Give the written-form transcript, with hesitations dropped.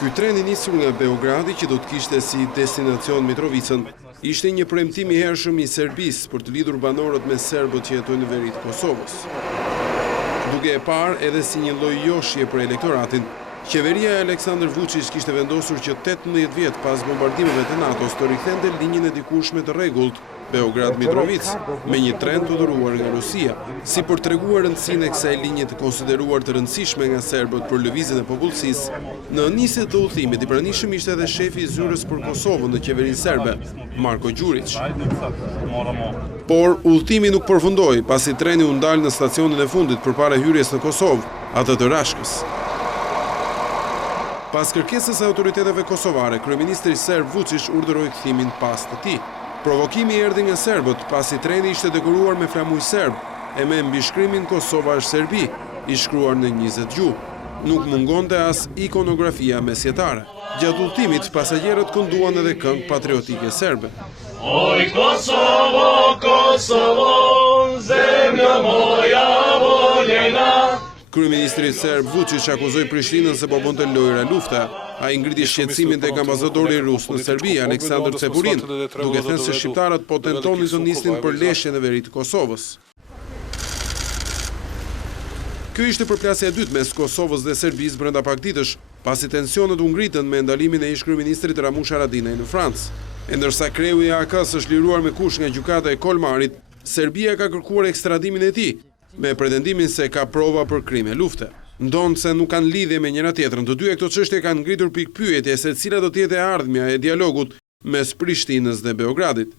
Ky tren i nisur nga Beogradi që do të kishte si destinacion Mitrovicën, ishte një premtim i hershëm i Serbisë për të lidhur banorët me serbët që jetojnë në veri të Kosovës. Duke e parë edhe si një lloj joshje për elektoratin, qeveria e Aleksandar Vučić kishte vendosur që 18 vjet pas bombardimeve të NATO-s të rikthente linjën e dikurshme të rregullt Beograd-Mitrovic me një tren të dhuruar nga Rusia, si për treguar rëndësinë e kësaj linje të konsideruar të rëndësishme nga serbët për lëvizjen e popullsisë. Në nisje të udhëtimit i pranishëm ishte edhe shefi i zyrës për Kosovën në qeverinë serbe, Marko Đurić. Por udhëtimi nuk përfundoi, pasi treni u ndal në stacionin e fundit përpara hyrjes në Kosovë, atë të Rashkës. Pas kërkesës së autoriteteve kosovare, kryeministri serb Vučić urdhëroi kthimin pas të tij. Provokimi erdhi nga serbët, pasi treni ishte dekoruar me flamuj serb e me mbishkrimin Kosova është Serbi, i shkruar në 20 gjuhë. Nuk mungonte as ikonografia mesjetare. Gjatë udhëtimit, pasagerët kënduan edhe këngë patriotike serbe. Oj Kosovo, Kosovo, zemlja moja voljena. Kryeministri serb Vučić akuzoi Prishtinën se po bënte lojra lufta. Ai ngriti shqetësimin tek ambasadori rus në Serbi, Aleksandr Cepurin, duke thënë se shqiptarët po tentonin të nisnin për leshjen e veri të Kosovës. Kjo ishte përplasja e dytë mes Kosovës dhe Serbisë brenda pak ditësh, pasi tensionet u ngritën me ndalimin e ish-kryeministrit Ramush Haradinaj në Francë. E ndërsa kreu i AK-s është liruar me kush nga gjykata e Kolmarit, Serbia ka kërkuar ekstradimin e tij, me pretendimin se ka prova për krime lufte. Ndonë se nuk kanë lidhje me njëra tjetrën, të dy e këto çështje kanë ngritur pikpyetje se cila do të jetë e ardhmja e dialogut mes Prishtinës dhe Beogradit.